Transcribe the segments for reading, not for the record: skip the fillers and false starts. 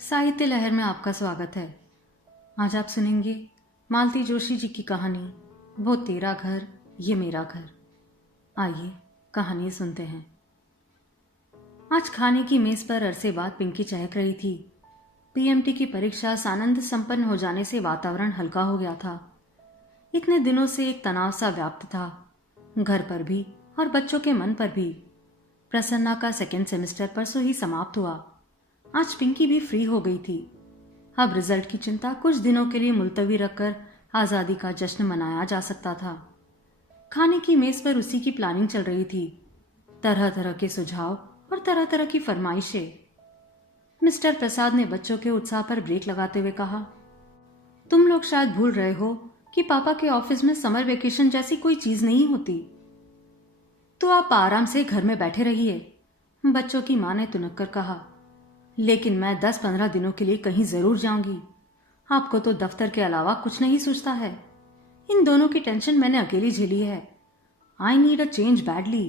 साहित्य लहर में आपका स्वागत है। आज आप सुनेंगे मालती जोशी जी की कहानी वो तेरा घर ये मेरा घर। आइए कहानी सुनते हैं। आज खाने की मेज पर अरसे बाद पिंकी चहक रही थी। पीएमटी की परीक्षा सानंद संपन्न हो जाने से वातावरण हल्का हो गया था। इतने दिनों से एक तनाव सा व्याप्त था, घर पर भी और बच्चों के मन पर भी। प्रसन्ना का सेकेंड सेमेस्टर परसों ही समाप्त हुआ। आज पिंकी भी फ्री हो गई थी। अब रिजल्ट की चिंता कुछ दिनों के लिए मुलतवी रखकर आज़ादी का जश्न मनाया जा सकता था। खाने की मेज पर उसी की प्लानिंग चल रही थी, तरह तरह के सुझाव और तरह तरह की फरमाइशें। मिस्टर प्रसाद ने बच्चों के उत्साह पर ब्रेक लगाते हुए कहा, तुम लोग शायद भूल रहे हो कि पापा के ऑफिस में समर वेकेशन जैसी कोई चीज नहीं होती, तो आप आराम से घर में बैठे रहिए। बच्चों की मां ने तुनक कर कहा, लेकिन मैं 10-15 दिनों के लिए कहीं जरूर जाऊंगी। आपको तो दफ्तर के अलावा कुछ नहीं सूझता है। इन दोनों की टेंशन मैंने अकेली झेली है। I need a change badly.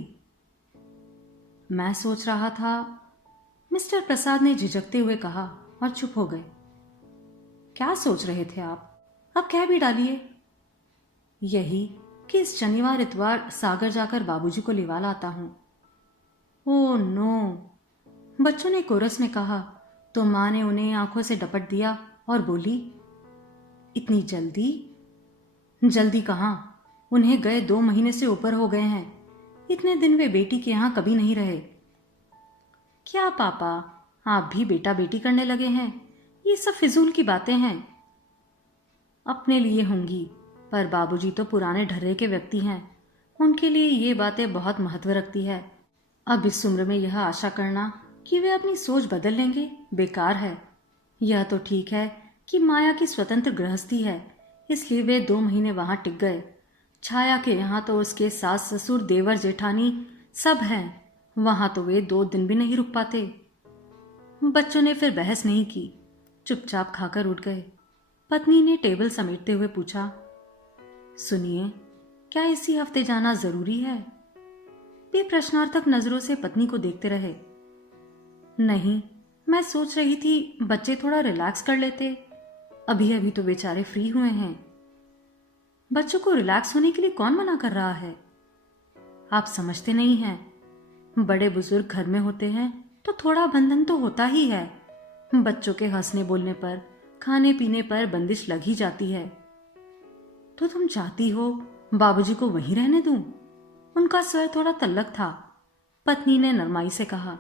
मैं सोच रहा था, मिस्टर प्रसाद ने झिझकते हुए कहा और चुप हो गए। क्या सोच रहे थे आप? अब कह भी डालिए। यही कि इस शनिवार इतवार सागर जाकर बाबूजी को लिवा लाता हूं। ओह नो, बच्चों ने कोरस में कहा तो मां ने उन्हें आंखों से डपट दिया और बोली, इतनी जल्दी? जल्दी कहां, उन्हें गए 2 महीने से ऊपर हो गए हैं। इतने दिन वे बेटी के यहां कभी नहीं रहे। क्या पापा, आप भी बेटा बेटी करने लगे हैं? ये सब फिजूल की बातें हैं। अपने लिए होंगी, पर बाबूजी तो पुराने ढर्रे के व्यक्ति हैं। उनके लिए ये बातें बहुत महत्व रखती है। अब इस उम्र में यह आशा करना कि वे अपनी सोच बदल लेंगे बेकार है। यह तो ठीक है कि माया की स्वतंत्र गृहस्थी है, इसलिए वे 2 महीने वहां टिक गए। छाया के यहाँ तो उसके सास ससुर देवर जेठानी सब हैं, वहां तो वे 2 दिन भी नहीं रुक पाते। बच्चों ने फिर बहस नहीं की, चुपचाप खाकर उठ गए। पत्नी ने टेबल समेटते हुए पूछा, सुनिए, क्या इसी हफ्ते जाना जरूरी है? वे प्रश्नार्थक नजरों से पत्नी को देखते रहे। नहीं, मैं सोच रही थी बच्चे थोड़ा रिलैक्स कर लेते। अभी अभी तो बेचारे फ्री हुए हैं। बच्चों को रिलैक्स होने के लिए कौन मना कर रहा है? आप समझते नहीं हैं, बड़े बुजुर्ग घर में होते हैं तो थोड़ा बंधन तो होता ही है। बच्चों के हंसने बोलने पर, खाने पीने पर बंदिश लग ही जाती है। तो तुम चाहती हो बाबूजी को वहीं रहने दूं? उनका स्वर थोड़ा तल्लक था। पत्नी ने नरमाई से कहा,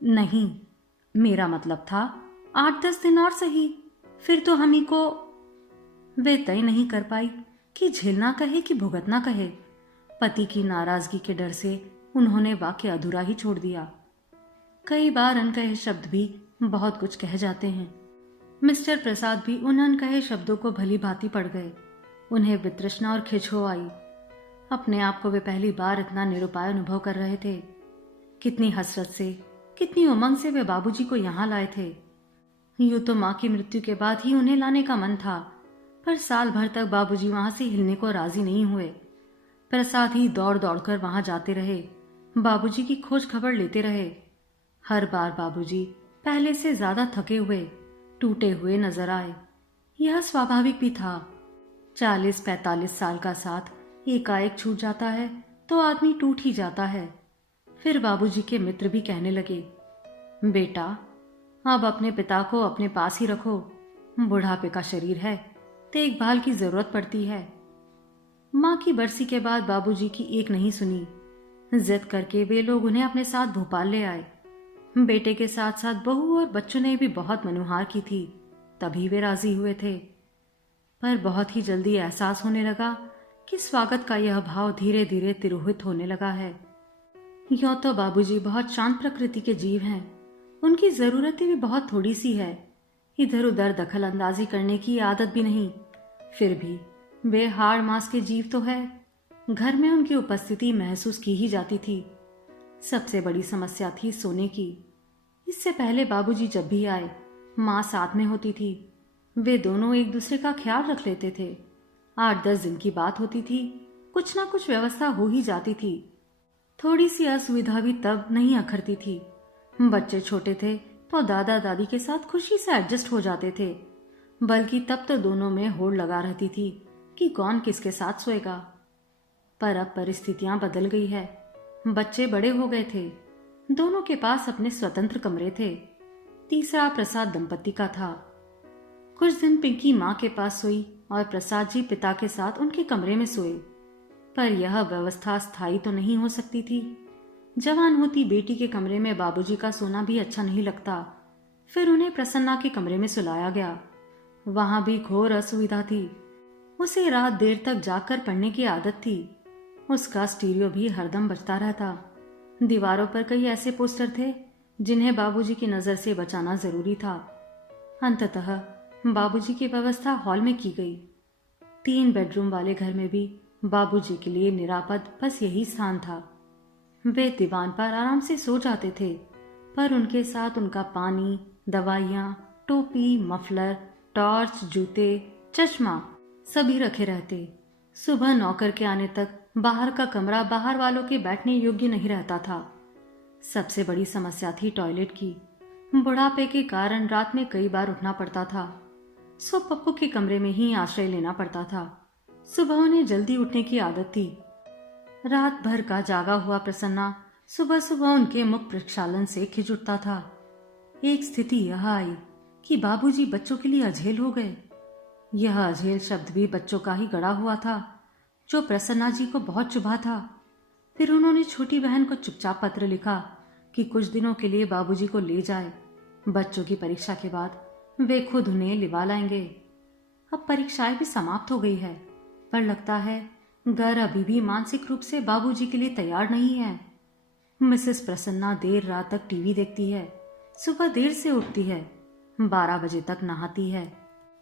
नहीं, मेरा मतलब था 8-10 दिन और सही, फिर तो हम ही को। वे तय नहीं कर पाई कि झेलना कहे कि भुगतना कहे। पति की नाराजगी के डर से उन्होंने वाक्य अधूरा ही छोड़ दिया। कई बार अनकहे शब्द भी बहुत कुछ कह जाते हैं। मिस्टर प्रसाद भी उन अनकहे शब्दों को भली भांति पड़ गए। उन्हें वितृष्णा और खिंच हो आई। अपने आप को वे पहली बार इतना निरुपाय अनुभव कर रहे थे। कितनी हसरत से, कितनी उमंग से वे बाबूजी को यहाँ लाए थे। यूं तो मां की मृत्यु के बाद ही उन्हें लाने का मन था, पर साल भर तक बाबूजी वहां से हिलने को राजी नहीं हुए। प्रसाद ही दौड़ दौड़कर वहां जाते रहे, बाबूजी की खोज खबर लेते रहे। हर बार बाबूजी पहले से ज्यादा थके हुए, टूटे हुए नजर आए। यह स्वाभाविक भी था। 40-45 साल का साथ एकाएक छूट जाता है तो आदमी टूट ही जाता है। फिर बाबूजी के मित्र भी कहने लगे, बेटा, अब अपने पिता को अपने पास ही रखो। बुढ़ापे का शरीर है, देखभाल की जरूरत पड़ती है। मां की बरसी के बाद बाबूजी की एक नहीं सुनी। जिद करके वे लोग उन्हें अपने साथ भोपाल ले आए। बेटे के साथ साथ बहू और बच्चों ने भी बहुत मनुहार की थी, तभी वे राजी हुए थे। पर बहुत ही जल्दी एहसास होने लगा कि स्वागत का यह भाव धीरे धीरे तिरोहित होने लगा है। यूं तो बाबूजी बहुत शांत प्रकृति के जीव हैं। उनकी जरूरतें भी बहुत थोड़ी सी है। इधर उधर दखल अंदाजी करने की आदत भी नहीं। फिर भी वे हाड़ मांस के जीव तो है। घर में उनकी उपस्थिति महसूस की ही जाती थी। सबसे बड़ी समस्या थी सोने की। इससे पहले बाबूजी जब भी आए, माँ साथ में होती थी। वे दोनों एक दूसरे का ख्याल रख लेते थे। 8-10 दिन की बात होती थी, कुछ ना कुछ व्यवस्था हो ही जाती थी। थोड़ी सी असुविधा भी तब नहीं अखरती थी। बच्चे छोटे थे तो दादा दादी के साथ खुशी से एडजस्ट हो जाते थे, बल्कि तब तो दोनों में होड़ लगा रहती थी कि कौन किसके साथ सोएगा। पर अब परिस्थितियां बदल गई है। बच्चे बड़े हो गए थे, दोनों के पास अपने स्वतंत्र कमरे थे। तीसरा प्रसाद दंपति का था। कुछ दिन पिंकी माँ के पास सोई और प्रसाद जी पिता के साथ उनके कमरे में सोए। पर यह व्यवस्था स्थायी तो नहीं हो सकती थी। जवान होती बेटी के कमरे में बाबूजी का सोना भी अच्छा नहीं लगता। फिर उन्हें प्रसन्ना के कमरे में सुलाया गया। वहां भी घोर असुविधा थी। उसे रात देर तक जागकर पढ़ने की आदत थी। उसका स्टीरियो भी हरदम बजता रहता। दीवारों पर कई ऐसे पोस्टर थे जिन्हें बाबूजी की नजर से बचाना जरूरी था। अंततः बाबूजी की व्यवस्था हॉल में की गई। 3 बेडरूम वाले घर में भी बाबूजी के लिए निरापद बस यही स्थान था। वे दीवान पर आराम से सो जाते थे, पर उनके साथ उनका पानी, दवाइयाँ, टोपी, मफलर, टॉर्च, जूते, चश्मा सभी रखे रहते। सुबह नौकर के आने तक बाहर का कमरा बाहर वालों के बैठने योग्य नहीं रहता था। सबसे बड़ी समस्या थी टॉयलेट की। बुढ़ापे के कारण रात में कई बार उठना पड़ता था, सो पप्पू के कमरे में ही आश्रय लेना पड़ता था। सुबह उन्हें जल्दी उठने की आदत थी। रात भर का जागा हुआ प्रसन्ना सुबह सुबह उनके मुख प्रक्षालन से खिंच उठता था। एक स्थिति यह आई कि बाबूजी बच्चों के लिए अझेल हो गए। यह अझेल शब्द भी बच्चों का ही गढ़ा हुआ था, जो प्रसन्ना जी को बहुत चुभा था। फिर उन्होंने छोटी बहन को चुपचाप पत्र लिखा कि कुछ दिनों के लिए बाबूजी को ले जाए। बच्चों की परीक्षा के बाद वे खुद उन्हें लिवा लाएंगे। अब परीक्षाएं भी समाप्त हो गई है, पर लगता है घर अभी भी मानसिक रूप से बाबूजी के लिए तैयार नहीं है। मिसेस प्रसन्ना देर रात तक टीवी देखती है, सुबह देर से उठती है, 12 बजे तक नहाती है।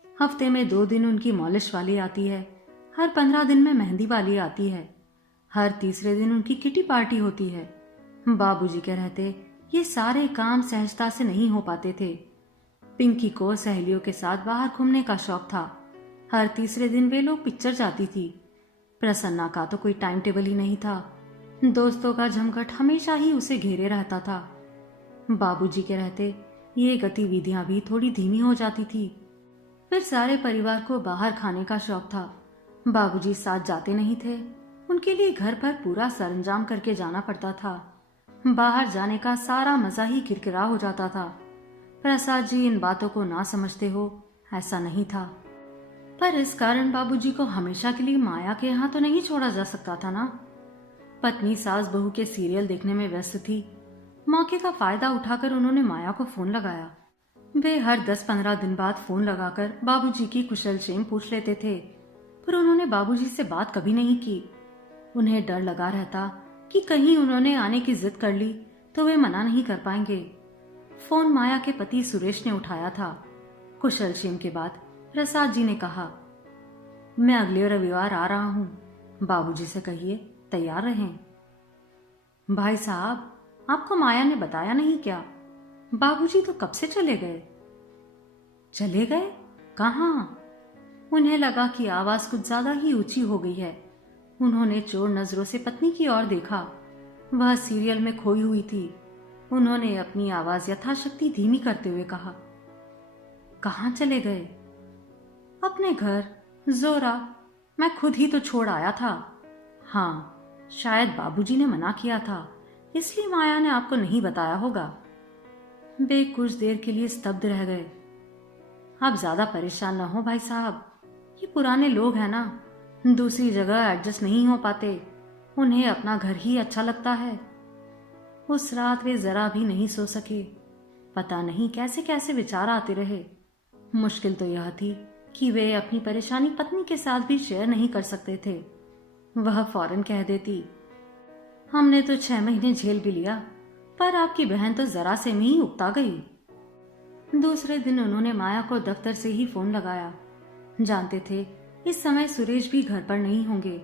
हफ्ते में 2 दिन उनकी मॉलिश वाली आती है, हर 15 दिन में मेहंदी वाली आती है, हर तीसरे दिन उनकी किटी पार्टी होती है। बाबूजी के रहते ये सारे काम सहजता से नहीं हो पाते थे। पिंकी को सहेलियों के साथ बाहर घूमने का शौक था। हर तीसरे दिन वे लोग पिक्चर जाती थी। प्रसन्ना का तो कोई टाइम टेबल ही नहीं था। दोस्तों का जमघट हमेशा ही उसे घेरे रहता था। बाबूजी के रहते ये गतिविधियां भी थोड़ी धीमी हो जाती थी। फिर सारे परिवार को बाहर खाने का शौक था। बाबूजी साथ जाते नहीं थे, उनके लिए घर पर पूरा सरंजाम करके जाना पड़ता था। बाहर जाने का सारा मजा ही किरकिरा हो जाता था। प्रसाद जी इन बातों को ना समझते हो ऐसा नहीं था, पर इस कारण बाबूजी को हमेशा के लिए माया के यहाँ तो नहीं छोड़ा जा सकता था ना। पत्नी सास बहू के सीरियल देखने में व्यस्त थी। मौके का फायदा उठाकर उन्होंने माया को फोन लगाया। वे हर 10-15 दिन बाद फोन लगाकर बाबूजी की कुशल क्षेम पूछ लेते थे, पर उन्होंने बाबूजी से बात कभी नहीं की। उन्हें डर लगा रहता कि कहीं उन्होंने आने की जिद कर ली तो वे मना नहीं कर पाएंगे। फोन माया के पति सुरेश ने उठाया था। कुशल क्षेम के बाद प्रसाद जी ने कहा, मैं अगले रविवार आ रहा हूँ, बाबूजी से कहिए तैयार रहें। भाई साहब, आपको माया ने बताया नहीं क्या? बाबूजी तो कब से चले गए। चले गए? कहाँ? उन्हें लगा कि आवाज कुछ ज्यादा ही ऊंची हो गई है। उन्होंने चोर नजरों से पत्नी की ओर देखा। वह सीरियल में खोई हुई थी। उन्होंने अपनी आवाज यथाशक्ति धीमी करते हुए कहा, कहाँ चले गए? अपने घर। जोरा, मैं खुद ही तो छोड़ आया था। हाँ, शायद बाबूजी ने मना किया था, इसलिए माया ने आपको नहीं बताया होगा। वे कुछ देर के लिए स्तब्ध रह गए। आप ज्यादा परेशान न हो भाई साहब, ये पुराने लोग हैं ना, दूसरी जगह एडजस्ट नहीं हो पाते, उन्हें अपना घर ही अच्छा लगता है। उस रात वे जरा भी नहीं सो सके। पता नहीं कैसे कैसे विचार आते रहे। मुश्किल तो यह थी कि वे अपनी परेशानी पत्नी के साथ भी शेयर नहीं कर सकते थे। वह फौरन कह देती, हमने तो 6 महीने झेल भी लिया, पर आपकी बहन तो जरा से में ही उकता गई। दूसरे दिन उन्होंने माया को दफ्तर से ही फोन लगाया। जानते थे इस समय सुरेश भी घर पर नहीं होंगे।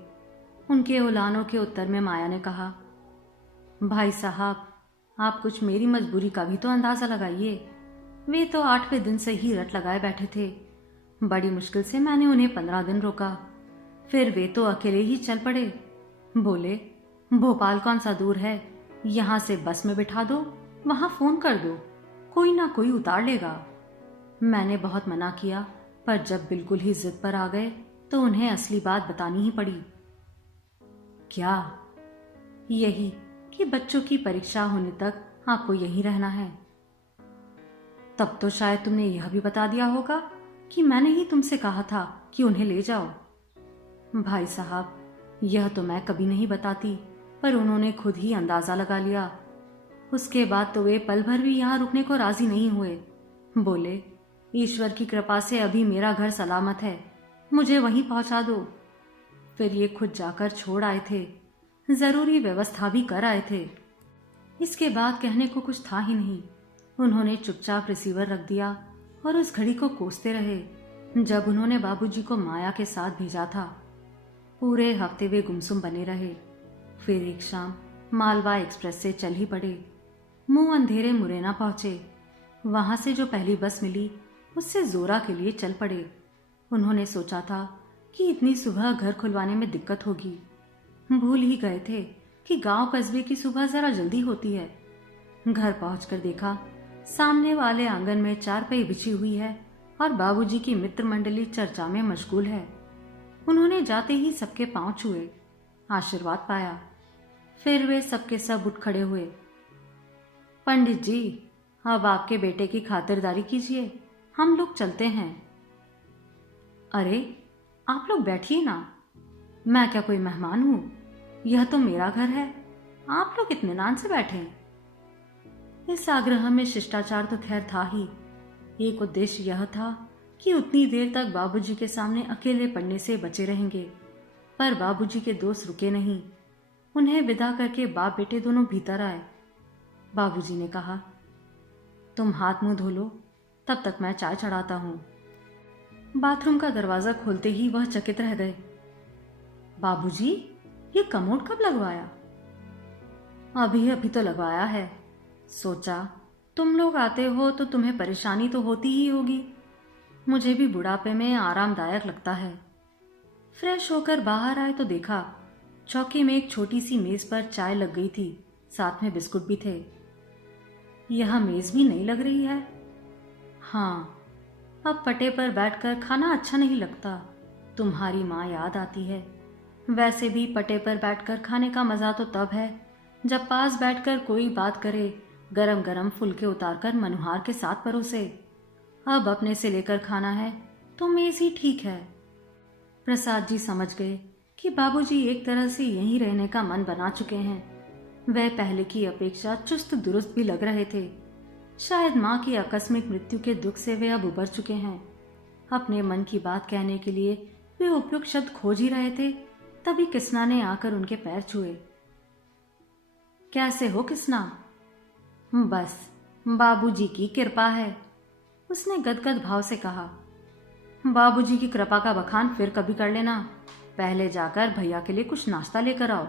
उनके उलानों के उत्तर में माया ने कहा, भाई साहब, आप कुछ मेरी मजबूरी का भी तो अंदाजा लगाइए। वे तो 8वें दिन से ही रट लगाए बैठे थे। बड़ी मुश्किल से मैंने उन्हें 15 दिन रोका। फिर वे तो अकेले ही चल पड़े। बोले, भोपाल कौन सा दूर है, यहाँ से बस में बिठा दो, वहां फोन कर दो, कोई ना कोई उतार लेगा। मैंने बहुत मना किया, पर जब बिल्कुल ही जिद पर आ गए तो उन्हें असली बात बतानी ही पड़ी। क्या? यही कि बच्चों की परीक्षा होने तक आपको यहीं रहना है। तब तो शायद तुमने यह भी बता दिया होगा कि मैंने ही तुमसे कहा था कि उन्हें ले जाओ। भाई साहब, यह तो मैं कभी नहीं बताती, पर उन्होंने खुद ही अंदाजा लगा लिया। उसके बाद तो वे पल भर भी यहाँ रुकने को राजी नहीं हुए। बोले, ईश्वर की कृपा से अभी मेरा घर सलामत है, मुझे वहीं पहुंचा दो। फिर ये खुद जाकर छोड़ आए थे, जरूरी व्यवस्था भी कर आए थे। इसके बाद कहने को कुछ था ही नहीं। उन्होंने चुपचाप रिसीवर रख दिया और उस घड़ी को कोसते रहे जब उन्होंने बाबूजी को माया के साथ भेजा था। पूरे हफ्ते वे गुमसुम बने रहे। फिर एक शाम मालवा एक्सप्रेस से चल ही पड़े। मुंह अंधेरे मुरैना पहुंचे। वहां से जो पहली बस मिली उससे जोरा के लिए चल पड़े। उन्होंने सोचा था कि इतनी सुबह घर खुलवाने में दिक्कत होगी। भूल ही गए थे कि गांव कस्बे की सुबह जरा जल्दी होती है। घर पहुंचकर देखा, सामने वाले आंगन में चारपाई बिछी हुई है और बाबूजी की मित्र मंडली चर्चा में मशगूल है। उन्होंने जाते ही सबके पांव छुए, आशीर्वाद पाया। फिर वे सबके सब उठ खड़े हुए। पंडित जी, अब आपके बेटे की खातिरदारी कीजिए, हम लोग चलते हैं। अरे, आप लोग बैठिए ना, मैं क्या कोई मेहमान हूं? यह तो मेरा घर है, आप लोग इत्मीनान से बैठे। इस आग्रह में शिष्टाचार तो खैर था ही। एक उद्देश्य यह था कि उतनी देर तक बाबूजी के सामने अकेले पड़ने से बचे रहेंगे। पर बाबूजी के दोस्त रुके नहीं। उन्हें विदा करके बाप बेटे दोनों भीतर आए। बाबूजी ने कहा, तुम हाथ मुंह धो लो, तब तक मैं चाय चढ़ाता हूं। बाथरूम का दरवाजा खोलते ही वह चकित रह गए। बाबूजी, ये कमोड कब लगवाया? अभी अभी तो लगवाया है। सोचा तुम लोग आते हो तो तुम्हें परेशानी तो होती ही होगी, मुझे भी बुढ़ापे में आरामदायक लगता है। फ्रेश होकर बाहर आए तो देखा चौकी में एक छोटी सी मेज पर चाय लग गई थी, साथ में बिस्कुट भी थे। यह मेज भी नई लग रही है। हाँ, अब पटे पर बैठकर खाना अच्छा नहीं लगता। तुम्हारी माँ याद आती है। वैसे भी पटे पर बैठकर खाने का मजा तो तब है जब पास बैठकर कोई बात करे, गरम गरम फुलके उतारकर मनुहार के साथ परोसे। अब अपने से लेकर खाना है तो मेज ही ठीक है। प्रसाद जी समझ गए कि बाबूजी एक तरह से यहीं रहने का मन बना चुके हैं। वह पहले की अपेक्षा चुस्त दुरुस्त भी लग रहे थे। शायद माँ की आकस्मिक मृत्यु के दुख से वे अब उबर चुके हैं। अपने मन की बात कहने के लिए वे उपयुक्त शब्द खोज ही रहे थे, तभी किसना ने आकर उनके पैर छुए। कैसे हो किसना? बस बाबूजी की कृपा है, उसने गदगद भाव से कहा। बाबूजी की कृपा का बखान फिर कभी कर लेना, पहले जाकर भैया के लिए कुछ नाश्ता लेकर आओ,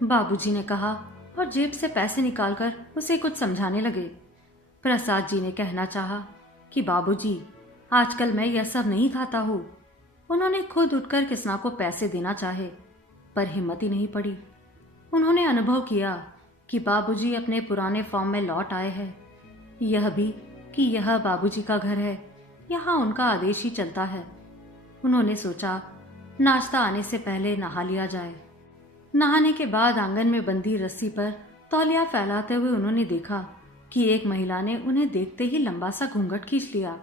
बाबूजी ने कहा और जेब से पैसे निकालकर उसे कुछ समझाने लगे। प्रसाद जी ने कहना चाहा कि बाबूजी, आजकल मैं यह सब नहीं खाता हूँ। उन्होंने खुद उठकर किसना को पैसे देना चाहे, पर हिम्मत ही नहीं पड़ी। उन्होंने अनुभव किया कि बाबूजी अपने पुराने फॉर्म में लौट आए हैं। यह भी कि यह बाबूजी का घर है, यहाँ उनका आदेश ही चलता है। उन्होंने सोचा नाश्ता आने से पहले नहा लिया जाए। नहाने के बाद आंगन में बंधी रस्सी पर तौलिया फैलाते हुए उन्होंने देखा कि एक महिला ने उन्हें देखते ही लंबा सा घूंघट खींच लिया।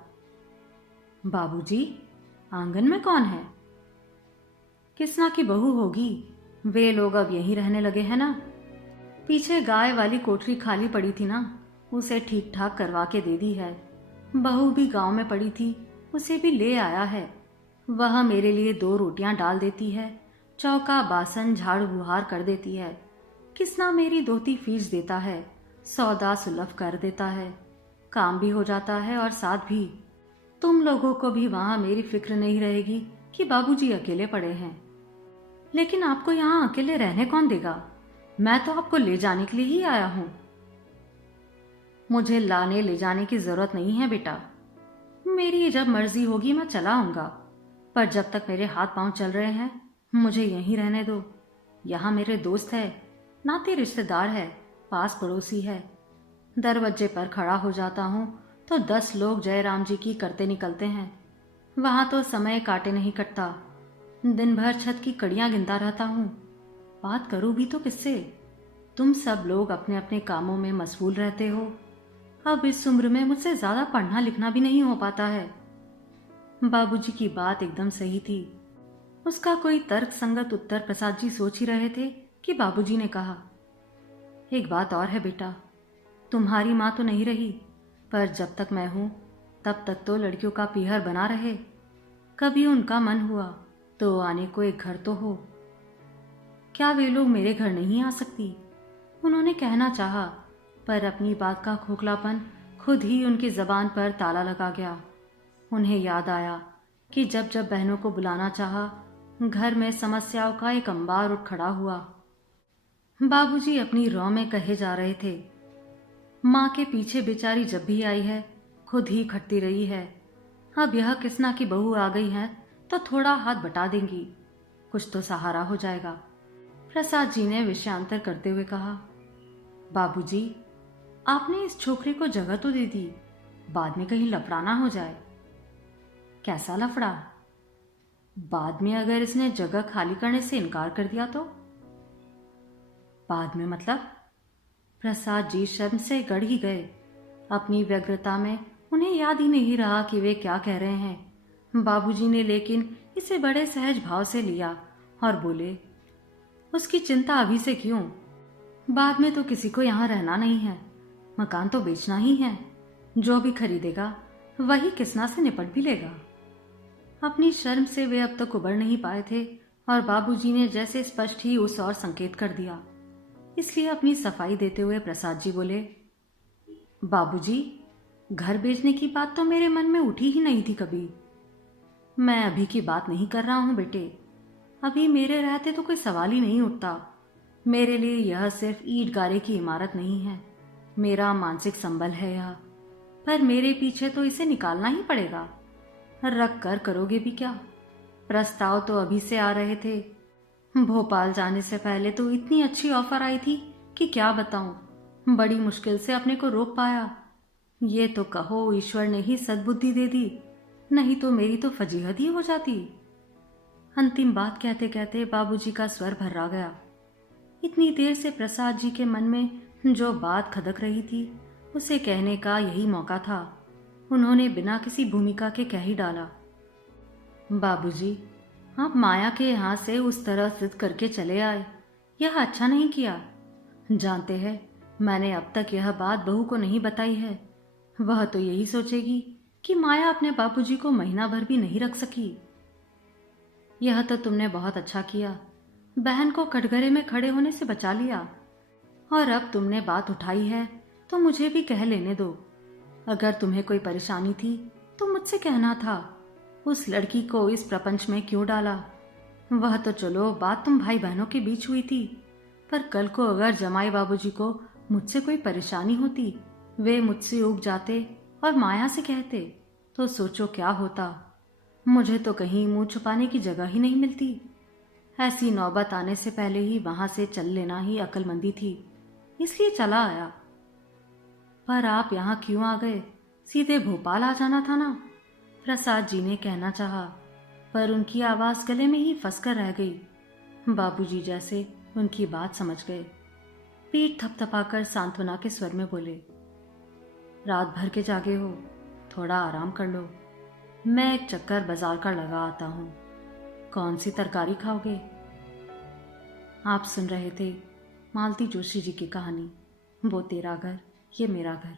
बाबूजी, आंगन में कौन है? किसना की बहू होगी, वे लोग अब यहीं रहने लगे हैं ना। पीछे गाय वाली कोठरी खाली पड़ी थी ना, उसे ठीक ठाक करवा के दे दी है। बहू भी गांव में पड़ी थी, उसे भी ले आया है। वह मेरे लिए 2 रोटियां डाल देती है, चौका बासन झाड़ू बुहार कर देती है। किसना मेरी धोती फीस देता है, सौदा सुलभ कर देता है, काम भी हो जाता है और साथ भी तुम लोगों को भी वहां मेरी फिक्र नहीं रहेगी कि बाबूजी अकेले पड़े हैं। लेकिन आपको यहाँ अकेले रहने कौन देगा? मैं तो आपको ले जाने के लिए ही आया हूं। मुझे लाने ले जाने की जरूरत नहीं है बेटा, मेरी जब मर्जी होगी मैं चला आऊंगा, पर जब तक मेरे हाथ पांव चल रहे हैं मुझे यहीं रहने दो। यहाँ मेरे दोस्त है, नाते रिश्तेदार है, पास पड़ोसी है। दरवाजे पर खड़ा हो जाता हूँ तो 10 लोग जयराम जी की करते निकलते हैं। वहाँ तो समय काटे नहीं कटता। दिन भर छत की कड़ियाँ गिनता रहता हूँ। बात करूँ भी तो किससे? तुम सब लोग अपने अपने कामों में मशगूल रहते हो। अब इस उम्र में मुझसे ज्यादा पढ़ना लिखना भी नहीं हो पाता है। बाबूजी की बात एकदम सही थी। उसका कोई तर्क संगत उत्तर प्रसाद जी सोच ही रहे थे कि बाबूजी ने कहा, एक बात और है बेटा, तुम्हारी माँ तो नहीं रही, पर जब तक मैं हूं तब तक तो लड़कियों का पीहर बना रहे। कभी उनका मन हुआ तो आने को एक घर तो हो। क्या वे लोग मेरे घर नहीं आ सकती? उन्होंने कहना चाहा, पर अपनी बात का खोखलापन खुद ही उनकी जबान पर ताला लगा गया। उन्हें याद आया कि जब जब बहनों को बुलाना चाहा, घर में समस्याओं का एक अंबार उठ खड़ा हुआ। बाबूजी अपनी रौ में कहे जा रहे थे, माँ के पीछे बेचारी जब भी आई है खुद ही खटती रही है। अब यह किसना की बहू आ गई है तो थोड़ा हाथ बटा देंगी, कुछ तो सहारा हो जाएगा। प्रसाद जी ने विषयांतर करते हुए कहा, बाबूजी, आपने इस छोकरे को जगह तो दे दी, बाद में कहीं लफड़ा ना हो जाए। कैसा लफड़ा? बाद में अगर इसने जगह खाली करने से इनकार कर दिया तो? बाद में मतलब? प्रसाद जी शर्म से गड़ ही गए। अपनी व्यग्रता में उन्हें याद ही नहीं रहा कि वे क्या कह रहे हैं। बाबूजी ने लेकिन इसे बड़े सहज भाव से लिया और बोले, उसकी चिंता अभी से क्यों? बाद में तो किसी को यहाँ रहना नहीं है, मकान तो बेचना ही है। जो भी खरीदेगा वही किसना से निपट भी लेगा। अपनी शर्म से वे अब तक उबर नहीं पाए थे और बाबूजी ने जैसे स्पष्ट ही उस और संकेत कर दिया। इसलिए अपनी सफाई देते हुए प्रसाद जी बोले, बाबूजी, घर बेचने की बात तो मेरे मन में उठी ही नहीं थी कभी। मैं अभी की बात नहीं कर रहा हूं बेटे, अभी मेरे रहते तो कोई सवाल ही नहीं उठता। मेरे लिए यह सिर्फ ईंट गारे की इमारत नहीं है, मेरा मानसिक संबल है यह। पर मेरे पीछे तो इसे निकालना ही पड़ेगा। रख कर करोगे भी क्या? प्रस्ताव तो अभी से आ रहे थे। भोपाल जाने से पहले तो इतनी अच्छी ऑफर आई थी कि क्या बताऊं, बड़ी मुश्किल से अपने को रोक पाया। ये तो कहो ईश्वर ने ही सद्बुद्धि दे दी, नहीं तो मेरी तो फजीहत ही हो जाती। अंतिम बात कहते कहते बाबूजी का स्वर भर्रा गया। इतनी देर से प्रसाद जी के मन में जो बात खदक रही थी उसे कहने का यही मौका था। उन्होंने बिना किसी भूमिका के कह ही डाला, बाबूजी, आप माया के यहाँ से उस तरह जिद करके चले आए, यह अच्छा नहीं किया। जानते हैं, मैंने अब तक यह बात बहू को नहीं बताई है। वह तो यही सोचेगी कि माया अपने बाबूजी को महीना भर भी नहीं रख सकी। यह तो तुमने बहुत अच्छा किया, बहन को कटघरे में खड़े होने से बचा लिया। और अब तुमने बात उठाई है तो मुझे भी कह लेने दो। अगर तुम्हें कोई परेशानी थी तो मुझसे कहना था। उस लड़की को इस प्रपंच में क्यों डाला? वह तो चलो बात तुम भाई बहनों के बीच हुई थी, पर कल को अगर जमाई बाबूजी को मुझसे कोई परेशानी होती, वे मुझसे उब जाते और माया से कहते, तो सोचो क्या होता। मुझे तो कहीं मुंह छुपाने की जगह ही नहीं मिलती। ऐसी नौबत आने से पहले ही वहां से चल लेना ही अक्लमंदी थी, इसलिए चला आया। पर आप यहाँ क्यों आ गए? सीधे भोपाल आ जाना था ना? प्रसाद जी ने कहना चाहा, पर उनकी आवाज गले में ही फंसकर रह गई। बाबूजी जैसे उनकी बात समझ गए। पीठ थपथपाकर सांत्वना के स्वर में बोले, रात भर के जागे हो, थोड़ा आराम कर लो। मैं एक चक्कर बाजार का लगा आता हूँ। कौन सी तरकारी खाओगे? आप सुन रहे थे मालती जोशी जी की कहानी वो तेरा घर ये मेरा घर।